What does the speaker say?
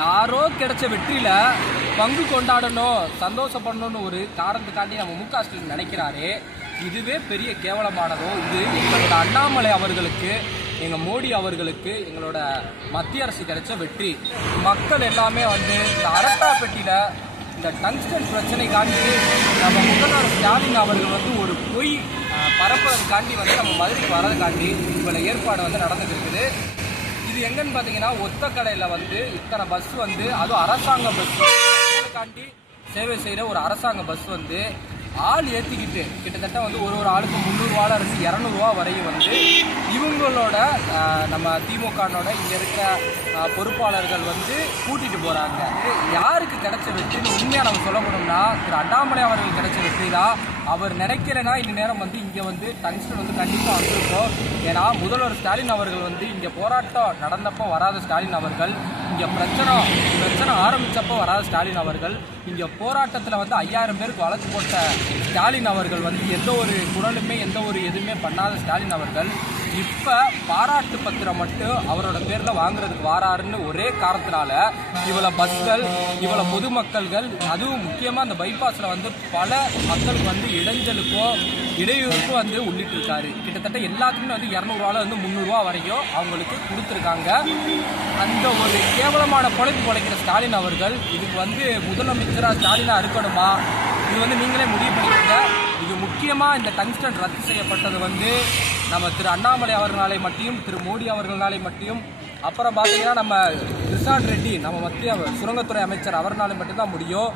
யாரோ கிடைச்ச வெற்றியில பங்கு கொண்டாடணும், சந்தோஷப்படணும்னு ஒரு காரணத்துக்காண்டி நம்ம மு க ஸ்டாலின் நினைக்கிறாரு. இதுவே பெரிய கேவலமானதோ. இது எங்களோட அண்ணாமலை அவர்களுக்கு, எங்கள் மோடி அவர்களுக்கு, எங்களோட மத்திய அரசு கிடைச்ச வெற்றி. மக்கள் எல்லாமே வந்து இந்த அரட்டா பெட்டியில் இந்த டங்ஸ்டன் பிரச்சனைக்காண்டி நம்ம முதல்வர் ஸ்டாலின் அவர்கள் வந்து ஒரு பொய் பரப்புறதுக்காண்டி வந்து நம்ம மதுரைக்கு வரதுக்காண்டி இவ்வளோ ஏற்பாடு வந்து நடந்துட்டு இருக்குது. இது எங்கன்னு பார்த்தீங்கன்னா, ஒத்த கடையில் வந்து இத்தனை பஸ் வந்து, அதுவும் அரசாங்க பஸ் காண்டி சேவை செய்கிற ஒரு அரசாங்க பஸ் வந்து ஆள் ஏற்றிக்கிட்டு கிட்டத்தட்ட வந்து ஒரு ஆளுக்கு 300 இருந்து 200 வரையும் வந்து இவங்களோட நம்ம திமுகனோட இங்கே இருக்கிற பொறுப்பாளர்கள் வந்து கூட்டிகிட்டு போகிறாங்க. யாருக்கு கிடைச்ச வெற்றின்னு உண்மையாக நம்ம சொல்ல போனோம்னா, திரு அண்ணாமலை அவர்கள் கிடைச்ச வெற்றி தான். அவர் நினைக்கிறேன்னா இந்த நேரம் வந்து இங்கே வந்து டங்ஸ்டன் வந்து கண்டிப்பாக வந்திருக்கோம். ஏன்னா முதல்வர் ஸ்டாலின் அவர்கள் வந்து இங்கே போராட்டம் நடந்தப்போ வராத ஸ்டாலின் அவர்கள், இங்கே பிரச்சனை ஆரம்பித்தப்போ வராத ஸ்டாலின் அவர்கள், இங்கே போராட்டத்தில் வந்து 5000 பேருக்கு வழக்கு போட்ட ஸ்டாலின் அவர்கள் வந்து எந்த ஒரு குரலுமே எந்த ஒரு எதுவுமே பண்ணாத ஸ்டாலின் அவர்கள் இப்போ பாராட்டு பத்திரம் மட்டும் அவரோட பேரில் வாங்குறதுக்கு வாராருன்னு ஒரே காரணத்தினால இவ்வளோ பஸ்கள், இவ்வளோ பொதுமக்கள்கள், அதுவும் முக்கியமாக அந்த பைபாஸில் வந்து பல மக்களுக்கு வந்து இடையூறுக்கும் வந்து உள்ளிட்டு இருக்காரு. கிட்டத்தட்ட எல்லாத்துக்குமே வந்து 200 வந்து 300 வரைக்கும் அவங்களுக்கு கொடுத்துருக்காங்க. அந்த ஒரு கேவலமான பொழைக்கிற ஸ்டாலின் அவர்கள் இதுக்கு வந்து முதலமைச்சராக ஸ்டாலினாக இருக்கணுமா? இது வந்து நீங்களே முடிவு பண்ணிக்கோங்க. இது முக்கியமாக இந்த டங்ஸ்டன் ரத்து செய்யப்பட்டது வந்து நம்ம திரு அண்ணாமலை அவர்களாலே மட்டும், திரு மோடி அவர்களாலே மட்டும், அப்புறம் பார்த்தீங்கன்னா நம்ம கிருஷ்ணன் ரெட்டி நம்ம மத்திய சுரங்கத்துறை அமைச்சர் அவர்னாலே மட்டும்தான் முடியும்.